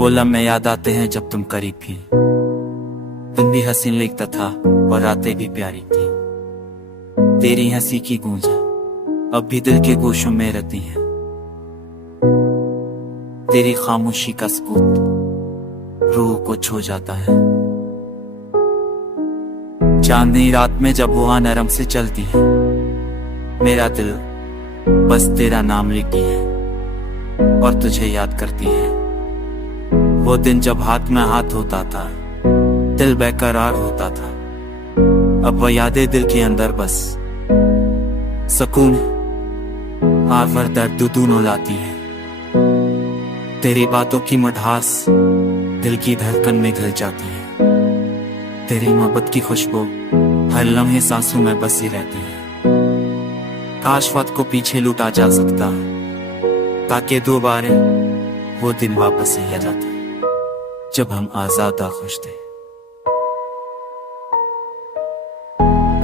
वो लम्हे याद आते हैं जब तुम करीब थी। तुम भी हसीन लिखता था और रातें भी प्यारी थी। तेरी हंसी की गूंज अब भी दिल के गोशों में रहती है। तेरी खामोशी का सबूत रूह को छू जाता है। चांदनी रात में जब हवा नरम से चलती है, मेरा दिल बस तेरा नाम लिखती है और तुझे याद करती है। वो दिन जब हाथ में हाथ होता था, दिल बेकरार होता था। अब वो यादें दिल के अंदर बस सुकून और दर्द दोनों लाती है। तेरी बातों की मिठास दिल की धड़कन में घुल जाती है। तेरी मोहब्बत की खुशबू हर लम्हे सांसों में बसी रहती है। काश वक्त को पीछे लूटा जा सकता, ताकि दोबारा वो दिन वापस ही आ जाते जब हम आजाद खुश थे।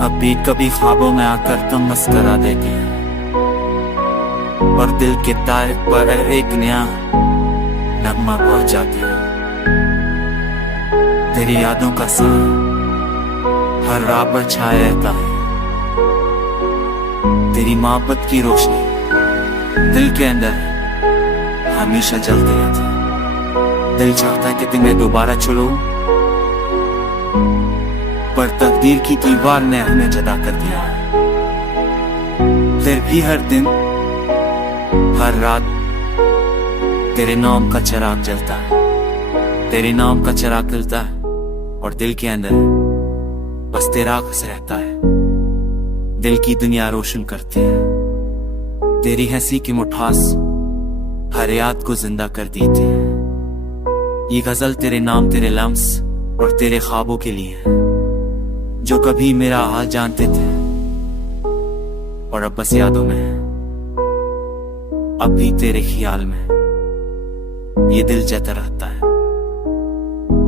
अब भी कभी ख्वाबों में आकर तुम मस्करा देती है और दिल के तार पर एक नया नगमा पहुंच जाती है। तेरी यादों का साथ हर राह पर छाया रहता है। तेरी मोहब्बत की रोशनी दिल के अंदर हमेशा जलती रहती है। दिल चाहता है कि तुम्हें दोबारा चलो, पर तकदीर की दीवार ने हमें जुदा कर दिया। फिर भी हर दिन हर रात तेरे नाम का चिराग जलता है। तेरे नाम का चिराग जलता है और दिल के अंदर बस तेरा अक्स रहता है। दिल की दुनिया रोशन करती है। तेरी हंसी की मिठास हर याद को जिंदा कर देती है। ये गजल तेरे नाम, तेरे लम्स और तेरे ख्वाबों के लिए है, जो कभी मेरा हाल जानते थे और अब बस यादों में है। अब भी तेरे ख्याल में ये दिल जता रहता है।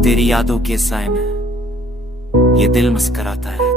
तेरी यादों के साए में ये दिल मुस्कुराता है।